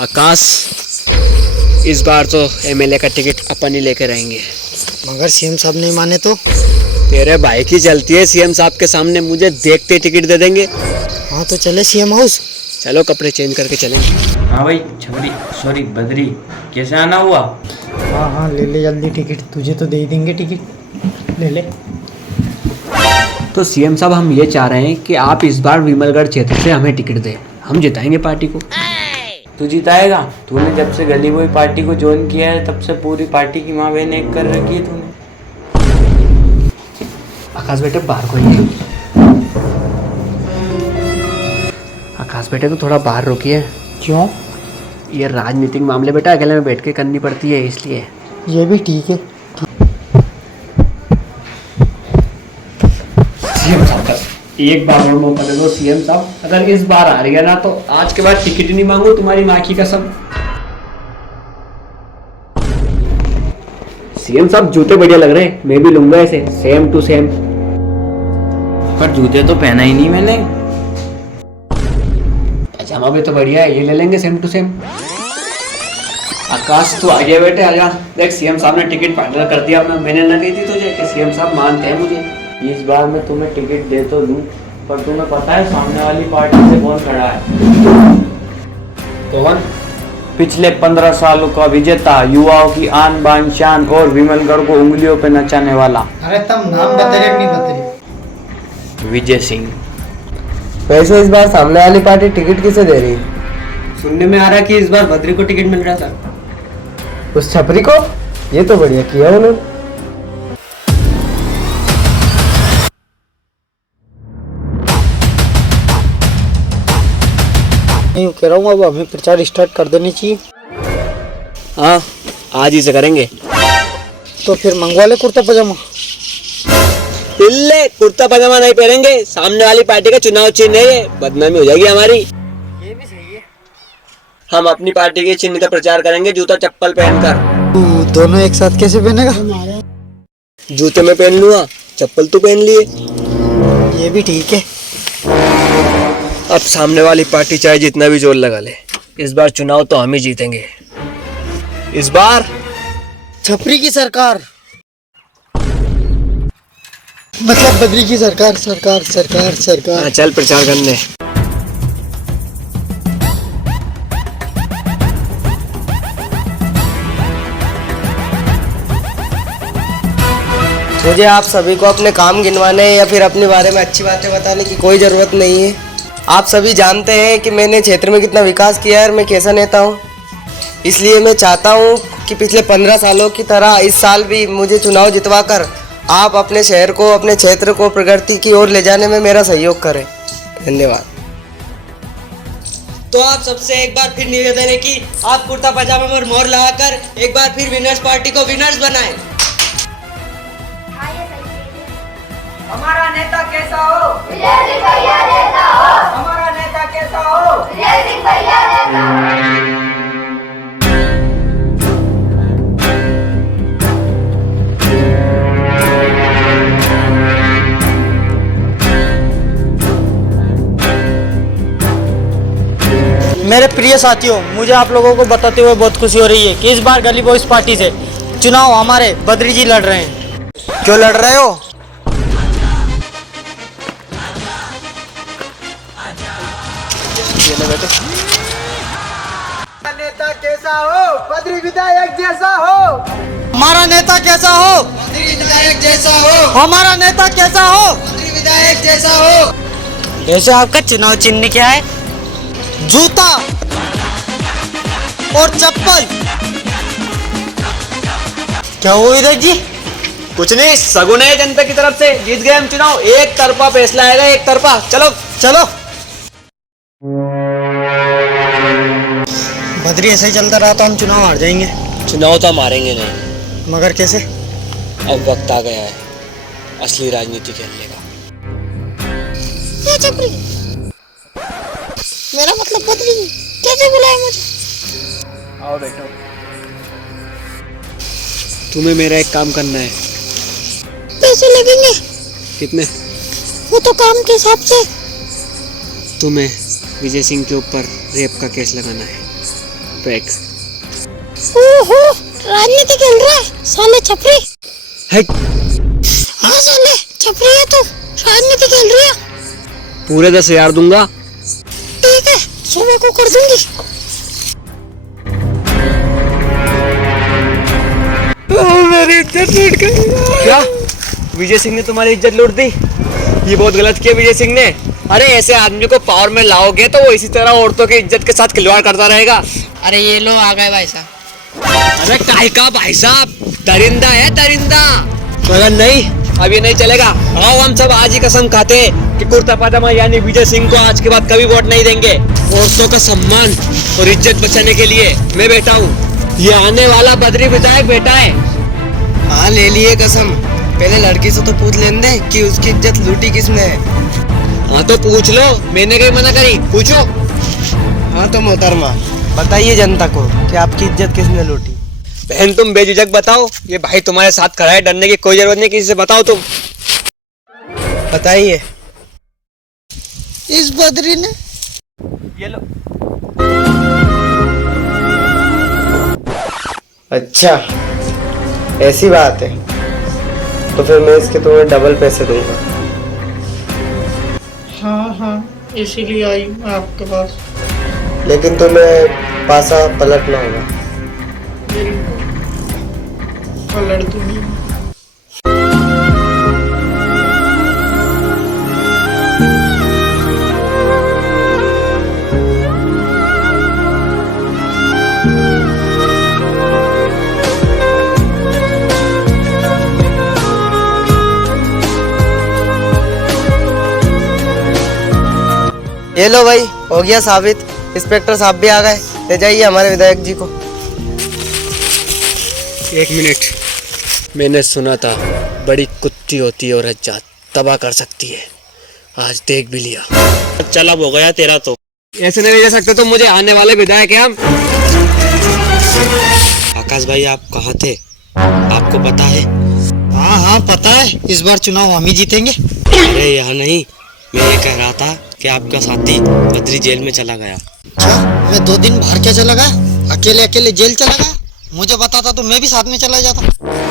आकाश, इस बार तो एमएलए का टिकट अपन ही लेकर आएंगे। मगर सीएम साहब नहीं माने तो? तेरे भाई की चलती है, सीएम साहब के सामने मुझे देखते टिकट दे देंगे। हाँ तो चले सीएम हाउस। चलो कपड़े चेंज करके चलेंगे। हाँ भाई, छबरी सॉरी बद्री, कैसे आना हुआ? हाँ ले ले जल्दी टिकट, तुझे तो दे ही देंगे टिकट, ले ले। तो सीएम साहब, हम ये चाह रहे हैं कि आप इस बार विमलगढ़ क्षेत्र से हमें टिकट दें, हम जिताएंगे पार्टी को। तू जिताएगा? तूने जब से गली बॉय पार्टी को ज्वाइन किया है तब से पूरी पार्टी की माँ बहन एक कर रखी है तूने। आकाश बेटे बाहर को ही। आकाश बेटे तो थोड़ा बाहर रुकिए। क्यों? ये राजनीतिक मामले बेटा अकेले में बैठ के करनी पड़ती है, इसलिए। ये भी ठीक है। सीएम साहब का एक बार और मौका दे दो सीएम साहब, अगर इस बार आ रही है ना तो आज के बाद टिकट ही नहीं मांगू, तुम्हारी माँ की कसम। सीएम साहब जूते बढ़िया लग रहे हैं, मैं भी लूंगा ऐसे सेम टू सेम। पर जूते तो पहना ही नहीं मैंने। पजामा भी तो बढ़िया है, ये ले लेंगे सेम टू सेम। आकाश तू आ गया बेटे, आजा। देख सीएम साहब ने टिकट फाइनल कर दिया अपना, मैंने ना कही थी तुझे कि सीएम साहब मानते हैं मुझे। इस बार मैं तुम्हें टिकट दे तो दूं, पर तुम्हें पता है सामने वाली पार्टी से कौन खड़ा है? कौन? पिछले 15 सालों का विजेता, युवाओं की आन बान शान और विमलगढ़ को उंगलियों पे नचाने वाला। अरे तब नाम बता नहीं बता। विजय सिंह। वैसे इस बार सामने वाली पार्टी टिकट किसे दे रही है? सुनने में आ रहा है कि इस बार बद्री को टिकट मिल रहा था। उस छपरी को? ये तो बढ़िया किया उन्होंने। नहीं कह रहा हूँ, अब हमें प्रचार स्टार्ट कर देनी चाहिए। हाँ, आज ही से करेंगे। तो फिर मंगवा ले कुर्ता पजामा। पिल्ले, कुर्ता पजामा नहीं पहनेंगे, सामने वाली पार्टी का चुनाव चिन्ह है ये, बदनामी हो जाएगी हमारी। ये भी सही है। हम अपनी पार्टी के चिन्ह का प्रचार करेंगे जूता चप्पल पहनकर। दोनों एक साथ कैसे पहनेगा? जूते में पहन लूंगा, चप्पल तू पहन लिए। ये भी ठीक है। अब सामने वाली पार्टी चाहे जितना भी जोर लगा ले, इस बार चुनाव तो हम ही जीतेंगे। इस बार छपरी की सरकार, मतलब बद्री की सरकार। सरकार सरकार सरकार। हाँ, चल प्रचार करने। मुझे आप सभी को अपने काम गिनवाने या फिर अपने बारे में अच्छी बातें बताने की कोई ज़रूरत नहीं है। आप सभी जानते हैं कि मैंने क्षेत्र में कितना विकास किया है और मैं कैसा नेता हूँ। इसलिए मैं चाहता हूँ कि पिछले 15 सालों की तरह इस साल भी मुझे चुनाव जितवाकर आप अपने शहर को, अपने क्षेत्र को प्रगति की ओर ले जाने में मेरा सहयोग करें। धन्यवाद। तो आप सबसे एक बार फिर निवेदन है कि आप कुर्ता पजामा पर मोहर लगाकर एक बार फिर विनर्स पार्टी को विनर्स बनाएं। हमारा नेता कैसा हो? विजय सिंह भैया नेता हो। हमारा नेता कैसा हो? विजय सिंह भैया नेता हो। मेरे प्रिय साथियों, मुझे आप लोगों को बताते हुए बहुत खुशी हो रही है कि इस बार गली बॉयज पार्टी से चुनाव हमारे बद्री जी लड़ रहे हैं। क्यों लड़ रहे हो? नेता कैसा हो? बद्री विधायक जैसा हो। हमारा नेता कैसा हो? बद्री विधायक जैसा हो। हमारा नेता कैसा हो? बद्री विधायक जैसा हो। वैसे आपका चुनाव चिन्ह क्या है? जूता और चप्पल। क्या हुआ इधर जी? कुछ नहीं, सगुन है जनता की तरफ से, जीत गए हम चुनाव। एक तरफा फैसला आएगा, एक तरफा। चलो चलो। बद्री ऐसे ही चलता रहा तो हम चुनाव हार जाएंगे। चुनाव तो हम हारेंगे नहीं, मगर कैसे? अब वक्त आ गया है असली राजनीति खेलने का। मेरा मतलब बद्री कैसे बुलाया मुझे? आओ बैठो। तुम्हें मेरा एक काम करना है। पैसे लगेंगे? कितने? वो तो काम के हिसाब से। तुम्हें विजय सिंह के ऊपर रेप का केस लगाना है। फेंक। ओहो, राजनीति खेल रहा है साले छपरी। है हाँ साले छपरी है तू, राजनीति खेल रही है। पूरे 10,000 दूंगा। ठीक है, सुबह को कर दूंगी। मेरी इज्जत लूट गई। क्या विजय सिंह ने तुम्हारी इज्जत लूट दी? ये बहुत गलत किया विजय सिंह ने। अरे ऐसे आदमी को पावर में लाओगे तो वो इसी तरह औरतों की इज्जत के साथ खिलवाड़ करता रहेगा। अरे ये लो आ गए भाई साहब। अरे काय का भाई साहब, दरिंदा है दरिंदा। मगर नहीं, अब ये नहीं चलेगा। आओ हम सब आज ही कसम खाते हैं कि कुर्ता पाजामा यानी विजय सिंह को आज के बाद कभी वोट नहीं देंगे। औरतों का सम्मान और इज्जत बचाने के लिए मैं बैठा हूँ। ये आने वाला बद्री विधायक बेटा है। हाँ ले लिए कसम। पहले लड़की से तो पूछ लेने दे कि उसकी इज्जत लूटी किसने है। हाँ तो पूछ लो, मैंने कहीं मना करी? पूछो। हाँ तो मोहतरमा बताइए जनता को कि आपकी इज्जत किसने लूटी। बहन तुम बेझिझक बताओ, ये भाई तुम्हारे साथ खड़ा है, डरने की कोई जरूरत नहीं, किसी से बताओ तुम। बताइए। इस बद्री ने ये लो। अच्छा ऐसी बात है, तो फिर मैं इसके तुम्हें डबल पैसे दूंगा। हाँ इसीलिए आई मैं आपके पास। लेकिन तुम्हें पासा पलटना होगा। पलट दूंगी। ये लो भाई, हो गया साबित। इंस्पेक्टर साहब भी आ गए। ले जाइए हमारे विधायक जी को। एक मिनट, मैंने सुना था बड़ी कुत्ती होती है और हज्जात तबाह कर सकती है। आज देख भी लिया। चल अब हो गया तेरा तो। ऐसे नहीं ले सकते तुम मुझे, आने वाले विधायक हैं हम। आकाश भाई आप कहाँ थे? आपको पता है? हाँ पता है, इस बार चुनाव हम ही जीतेंगे। अरे यहाँ नहीं, मैं ये कह रहा था कि आपका साथी बद्री जेल में चला गया। क्या मैं 2 दिन बाहर क्या चला गया? अकेले जेल चला गया? मुझे बताता तो मैं भी साथ में चला जाता।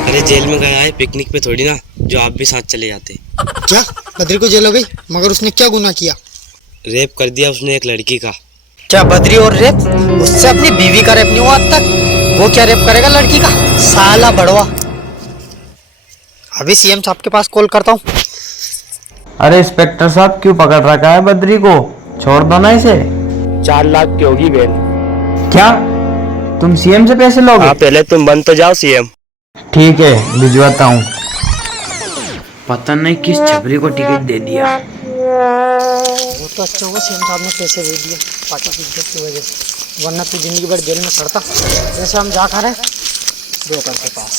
अरे जेल में गया है पिकनिक पे थोड़ी ना, जो आप भी साथ चले जाते। क्या बद्री को जेल हो गई? मगर उसने क्या गुनाह किया? रेप कर दिया उसने एक लड़की का। क्या बद्री और रेप? उससे अपनी बीवी का रेप नहीं हुआ आज तक। वो क्या रेप करेगा लड़की का? साला बड़वा। अभी सीएम साहब के पास कॉल करता हूँ। अरे इंस्पेक्टर साहब क्यों पकड़ रखा है बद्री को? छोड़ दो ना इसे। 4 लाख की होगी बेल। क्या तुम सीएम से पैसे लोगे? हाँ पहले तुम बन तो जाओ सीएम। ठीक है भिजवाता हूँ। पता नहीं किस छपरी को टिकट दे दिया। वो तो अच्छा हुआ सीएम साहब ने पैसे दे दिए पार्टी की इज्जत की वजह से, वरना तू जिंदगी भर जेल में पड़ता। जैसे हम जा खा रहे ब्रोकर के पास।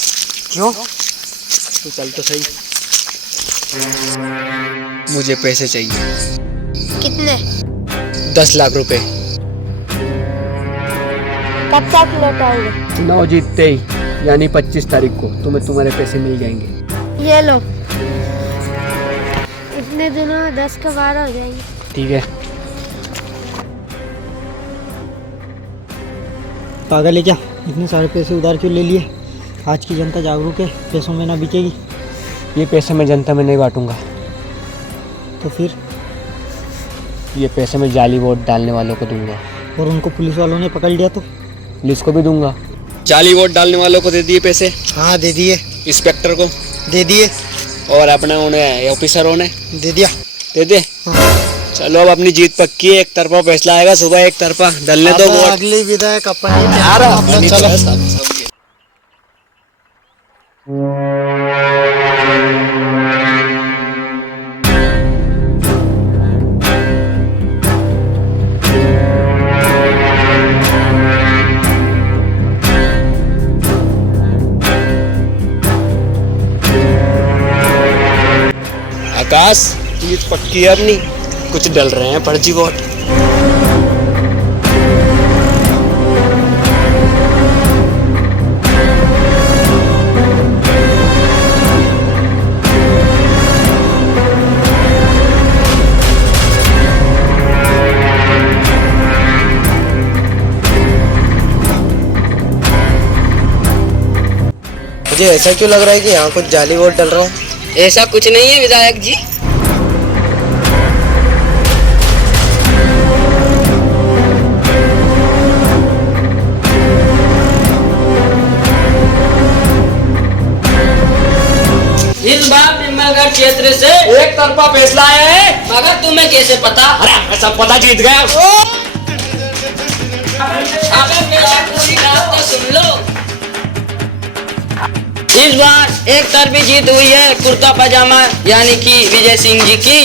क्यों? तू चल तो सही। मुझे पैसे चाहिए। कितने? 10 लाख रुपए। कब तक लौटाओगे? चुनाव जीतते ही यानी 25 तारीख को तुम्हें तुम्हारे पैसे मिल जाएंगे। ये लो, इतने दिनों में 10 के 12 हो जाएंगे। ठीक है। पागल है क्या? इतने सारे पैसे उधार क्यों ले लिए? आज की जनता जागरूक है, पैसों में ना बिकेगी। ये पैसे मैं जनता में नहीं बांटूंगा। तो फिर? ये पैसे मैं जाली वोट डालने वालों को दूंगा। और उनको पुलिस वालों ने पकड़ लिया तो? पुलिस को भी दूंगा। जाली वोट डालने वालों को दे दिए पैसे। हाँ दे दिए। इंस्पेक्टर को दे दिए। और अपने उन्हें ऑफिसरों ने दे दिया। दे दे। चलो अब अपनी जीत पक्की है। एक तरफा फैसला आएगा, सुबह एक तरफा डलने दो वोट। अगली विधायक अपन आकाश जीत पक्की है अपनी। कुछ डल रहे हैं फर्जी वोट। मुझे ऐसा क्यों लग रहा है कि यहाँ कुछ जाली वोट डल रहा है। ऐसा कुछ नहीं है विधायक जी। इस बार निम्बलगढ़ क्षेत्र से एक तरफा फैसला आया है। मगर तुम्हें कैसे पता? अरे मैं सब पता जीत गया। अगर मेरा पूरी बात तो सुन लो। इस बार एक तरफी जीत हुई है कुर्ता पजामा यानी कि विजय सिंह जी की।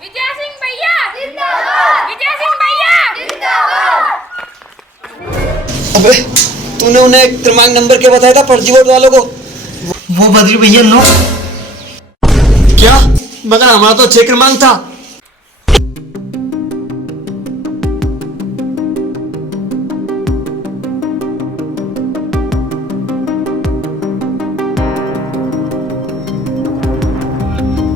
विजय सिंह भैया जिंदाबाद, विजय सिंह भैया जिंदाबाद। अबे तूने उन्हें क्रमांक नंबर क्या बताया था फर्जी वोट वालों को? वो बद्री भैया नो। क्या? मगर हमारा तो 6 क्रमांक था।